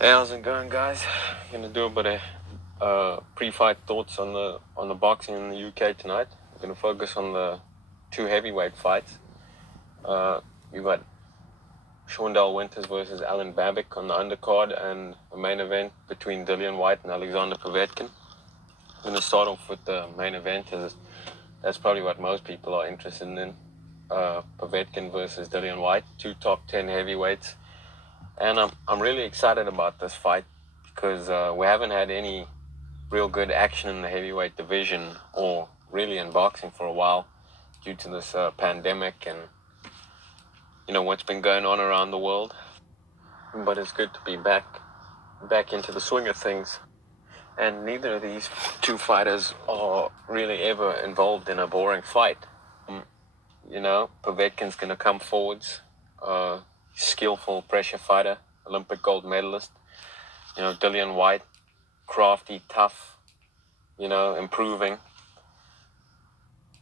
Hey, how's it going, guys? Gonna do a bit of pre-fight thoughts on the boxing in the UK tonight. We're gonna focus on the two heavyweight fights. You got Shawndell Winters versus Alen Babic on the undercard, and the main event between Dillian White and Alexander Povetkin. I'm gonna start off with the main event, as that's probably what most people are interested in. Povetkin versus Dillian White, two top 10 heavyweights. And I'm really excited about this fight because we haven't had any real good action in the heavyweight division or really in boxing for a while due to this pandemic and what's been going on around the world. But it's good to be back into the swing of things. And neither of these two fighters are really ever involved in a boring fight. Povetkin's going to come forwards. Skillful pressure fighter, Olympic gold medalist. Dillian White, crafty, tough, improving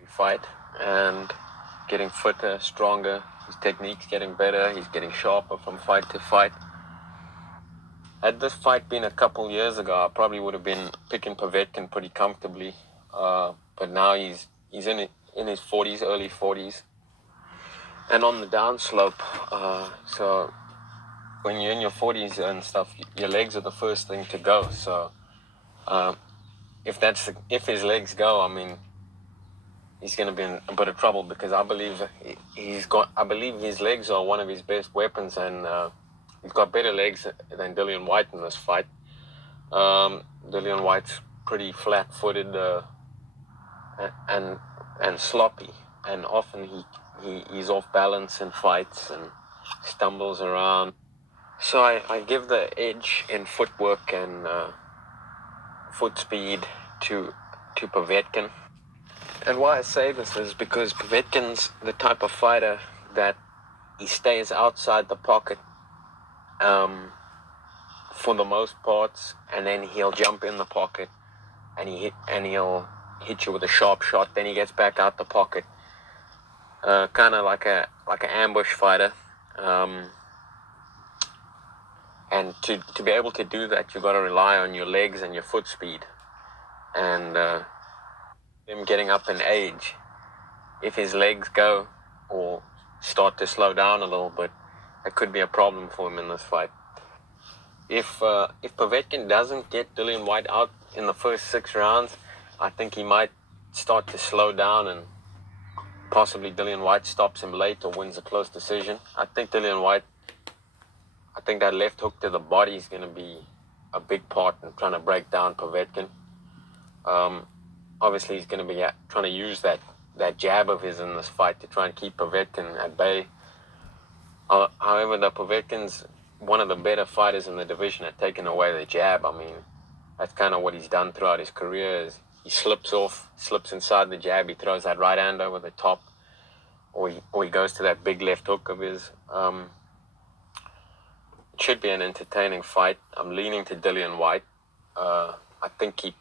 fight and getting fitter, stronger. His technique's getting better. He's getting sharper from fight to fight. Had this fight been a couple years ago, I probably would have been picking Povetkin pretty comfortably. But now he's in his 40s, early 40s. And on the downslope, so when you're in your 40s and stuff, your legs are the first thing to go. So if his legs go, I mean, he's going to be in a bit of trouble because I believe his legs are one of his best weapons, and he's got better legs than Dillian White in this fight. Dillian White's pretty flat-footed and sloppy, and often he's off balance in fights and stumbles around. So I give the edge in footwork and foot speed to Povetkin. And why I say this is because Povetkin's the type of fighter that he stays outside the pocket for the most parts, and then he'll jump in the pocket and he'll hit you with a sharp shot. Then he gets back out the pocket, kind of like an ambush fighter. And to be able to do that, you've got to rely on your legs and your foot speed. And him getting up in age, if his legs go or start to slow down a little bit, that could be a problem for him in this fight. If Povetkin doesn't get Dillian White out in the first 6 rounds, I think he might start to slow down and possibly Dillian White stops him late or wins a close decision. I think that left hook to the body is going to be a big part in trying to break down Povetkin. Obviously, he's going to be trying to use that jab of his in this fight to try and keep Povetkin at bay. However, the Povetkin's one of the better fighters in the division at taking away the jab. I mean, that's kind of what he's done throughout his career. Is he slips inside the jab, he throws that right hand over the top, or he goes to that big left hook of his. It should be an entertaining fight. I'm leaning to Dillian White. I think he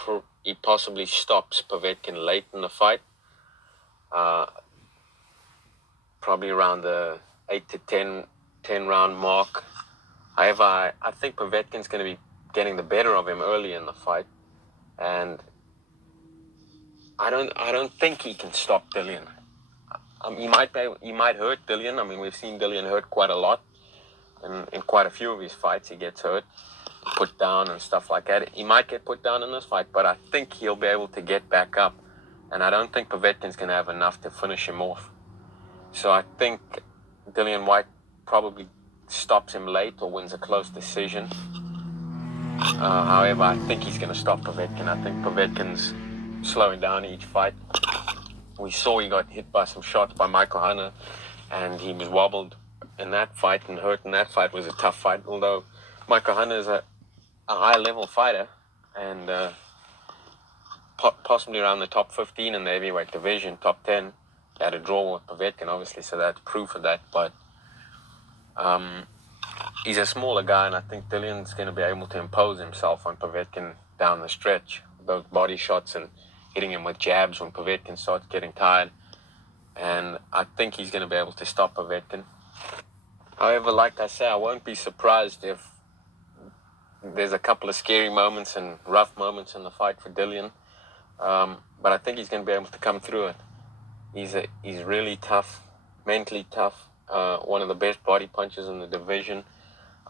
possibly stops Povetkin late in the fight. Probably around the 8 to 10 round mark. However, I think Povetkin's going to be getting the better of him early in the fight, and I don't think he can stop Dillian. He might hurt Dillian. I mean, we've seen Dillian hurt quite a lot. In quite a few of his fights, he gets hurt, put down and stuff like that. He might get put down in this fight, but I think he'll be able to get back up. And I don't think Povetkin's going to have enough to finish him off. So I think Dillian White probably stops him late or wins a close decision. However, I think he's going to stop Povetkin. I think Povetkin's slowing down each fight. We saw he got hit by some shots by Michael Hunter, and he was wobbled in that fight and hurt in that fight. Was a tough fight, although Michael Hunter is a high-level fighter and possibly around the top 15 in the heavyweight division, top 10. He had a draw with Povetkin, obviously, so that's proof of that. But he's a smaller guy, and I think Dillian's going to be able to impose himself on Povetkin down the stretch. Those body shots and hitting him with jabs when Povetkin starts getting tired. And I think he's going to be able to stop Povetkin. However, like I say, I won't be surprised if there's a couple of scary moments and rough moments in the fight for Dillian, but I think he's going to be able to come through it. He's really tough, mentally tough. One of the best body punchers in the division.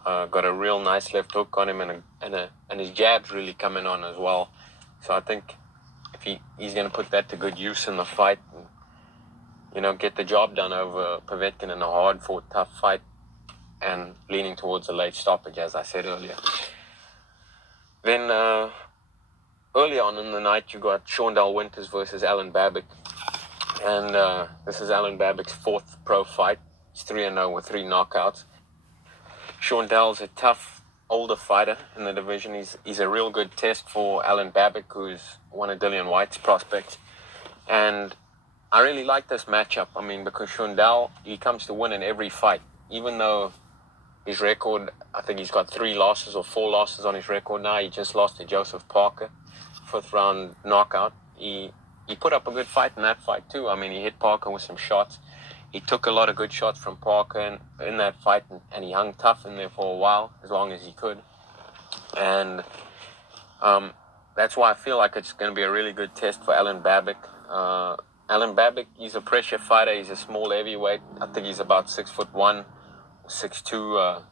Got a real nice left hook on him, and his jab's really coming on as well. So I think if he's going to put that to good use in the fight, and, get the job done over Povetkin in a hard-fought, tough fight, and leaning towards a late stoppage, as I said earlier. Then early on in the night, you got Shawndell Winters versus Alen Babic, and this is Alen Babic's fourth pro fight. He's 3-0 with 3 knockouts. Shawndell's a tough, older fighter in the division. He's a real good test for Alen Babic, who's one of Dillian White's prospects. And I really like this matchup. I mean, because Shawndell, he comes to win in every fight. Even though his record, I think he's got 3 losses or 4 losses on his record now. He just lost to Joseph Parker, 5th round knockout. He put up a good fight in that fight too. I mean, he hit Parker with some shots. He took a lot of good shots from Parker in that fight, and he hung tough in there for a while, as long as he could. And that's why I feel like it's going to be a really good test for Alen Babic. Alen Babic, he's a pressure fighter. He's a small heavyweight. I think he's about 6'1", 6'2",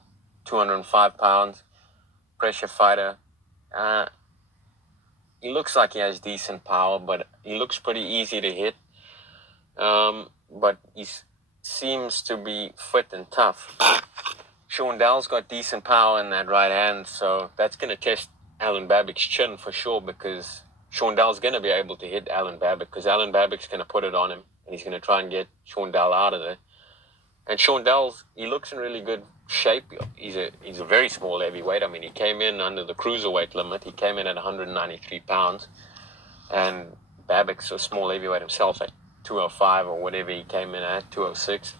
205 pounds. Pressure fighter. He looks like he has decent power, but he looks pretty easy to hit. But he seems to be fit and tough. Shawndell's got decent power in that right hand, so that's going to test Alen Babic's chin for sure, because Shawndell's going to be able to hit Alen Babic, because Alen Babic's going to put it on him, and he's going to try and get Shawndell out of there. And he looks in really good shape. He's a very small heavyweight. I mean, he came in under the cruiserweight limit. He came in at 193 pounds, and Babic's a small heavyweight himself at 205 or whatever he came in at, 206.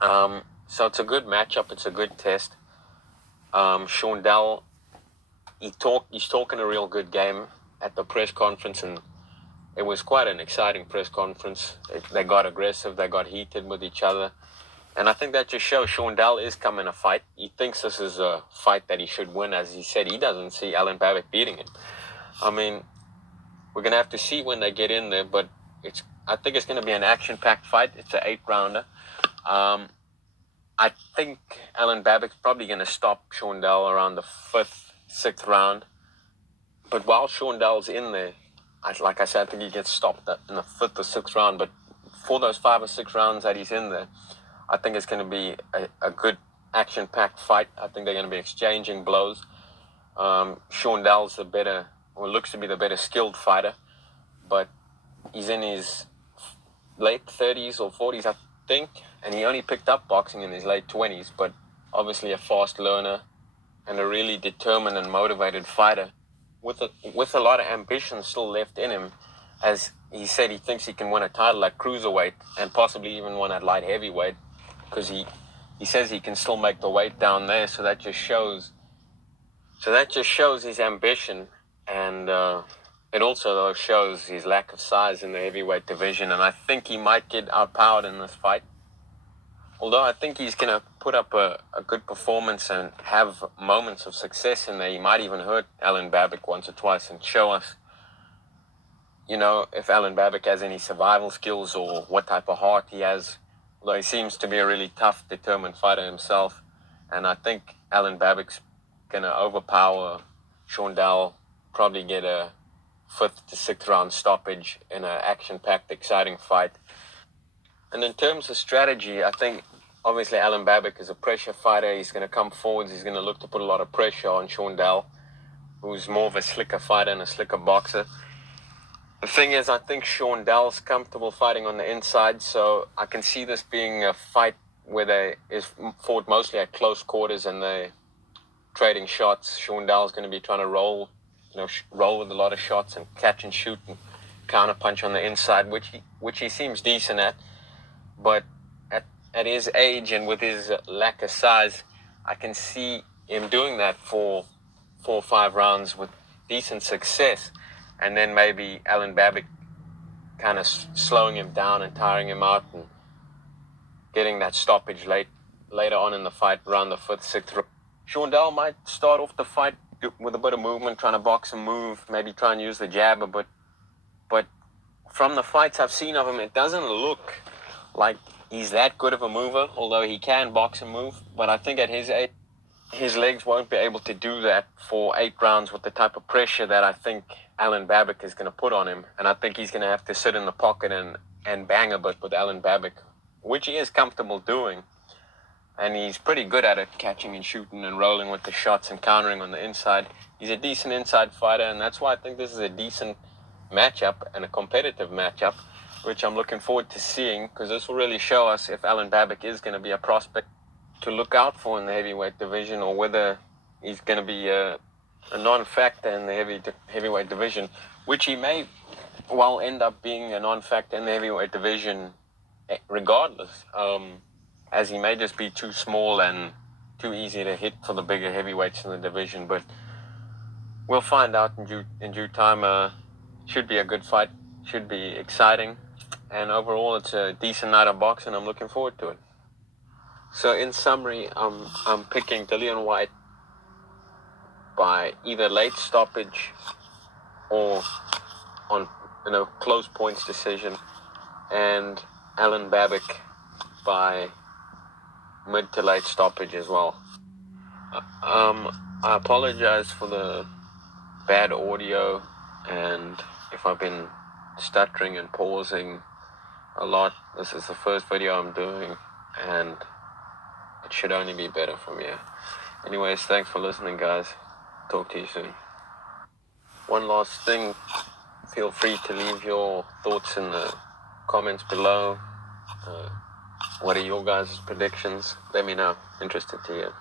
So it's a good matchup. It's a good test. Shawndell, he's talking a real good game at the press conference, and it was quite an exciting press conference. They got aggressive. They got heated with each other. And I think that just shows Shawndell is coming to fight. He thinks this is a fight that he should win. As he said, he doesn't see Alen Babic beating him. I mean, we're going to have to see when they get in there, but I think it's going to be an action-packed fight. It's an 8-rounder. I think Alen Babic's probably going to stop Shawndell around the 5th, 6th round. But while Shawndell's in there, like I said, I think he gets stopped in the 5th or 6th round. But for those 5 or 6 rounds that he's in there, I think it's going to be a good action-packed fight. I think they're going to be exchanging blows. Shawndell's looks to be the better skilled fighter, but he's in his late 30s or 40s, I think, and he only picked up boxing in his late 20s, but obviously a fast learner and a really determined and motivated fighter with a lot of ambition still left in him. As he said, he thinks he can win a title at cruiserweight and possibly even one at light heavyweight, because he says he can still make the weight down there. So that just shows his ambition, and it also shows his lack of size in the heavyweight division. And I think he might get outpowered in this fight. Although I think he's going to put up a good performance and have moments of success in there. He might even hurt Alen Babic once or twice and show us, if Alen Babic has any survival skills or what type of heart he has. Although he seems to be a really tough, determined fighter himself. And I think Alen Babic's going to overpower Shawndell, probably get a 5th to 6th round stoppage in an action-packed, exciting fight. And in terms of strategy, I think obviously Alen Babic is a pressure fighter. He's going to come forwards. He's going to look to put a lot of pressure on Shawndell, who's more of a slicker fighter and a slicker boxer. The thing is, I think Shawndell's comfortable fighting on the inside, so I can see this being a fight where is fought mostly at close quarters and they're trading shots. Shawndell's going to be trying to roll with a lot of shots and catch and shoot and counter punch on the inside, which he seems decent at. But at his age and with his lack of size, I can see him doing that for 4 or 5 rounds with decent success. And then maybe Alen Babic kind of slowing him down and tiring him out and getting that stoppage later on in the fight around the 5th, 6th round. Shawndell might start off the fight with a bit of movement, trying to box and move, maybe try and use the jab a bit. But from the fights I've seen of him, it doesn't look like he's that good of a mover, although he can box and move. But I think at his age, his legs won't be able to do that for 8 rounds with the type of pressure that I think Alen Babic is going to put on him. And I think he's going to have to sit in the pocket and bang a bit with Alen Babic, which he is comfortable doing. And he's pretty good at it, catching and shooting and rolling with the shots and countering on the inside. He's a decent inside fighter, and that's why I think this is a decent matchup and a competitive matchup, which I'm looking forward to seeing, because this will really show us if Alen Babic is going to be a prospect to look out for in the heavyweight division, or whether he's going to be a non-factor in the heavyweight division, which he may well end up being a non-factor in the heavyweight division regardless, as he may just be too small and too easy to hit for the bigger heavyweights in the division. But we'll find out in due time. Should be a good fight, should be exciting, and overall it's a decent night of boxing. I'm looking forward to it. So in summary, I'm picking Dillian White by either late stoppage or on close points decision, and Alen Babic by mid to late stoppage as well. I apologize for the bad audio and if I've been stuttering and pausing a lot. This is the first video I'm doing, and it should only be better from here. Anyways, thanks for listening, guys. Talk to you soon. One last thing, feel free to leave your thoughts in the comments below. What are your guys' predictions? Let me know. Interested to hear.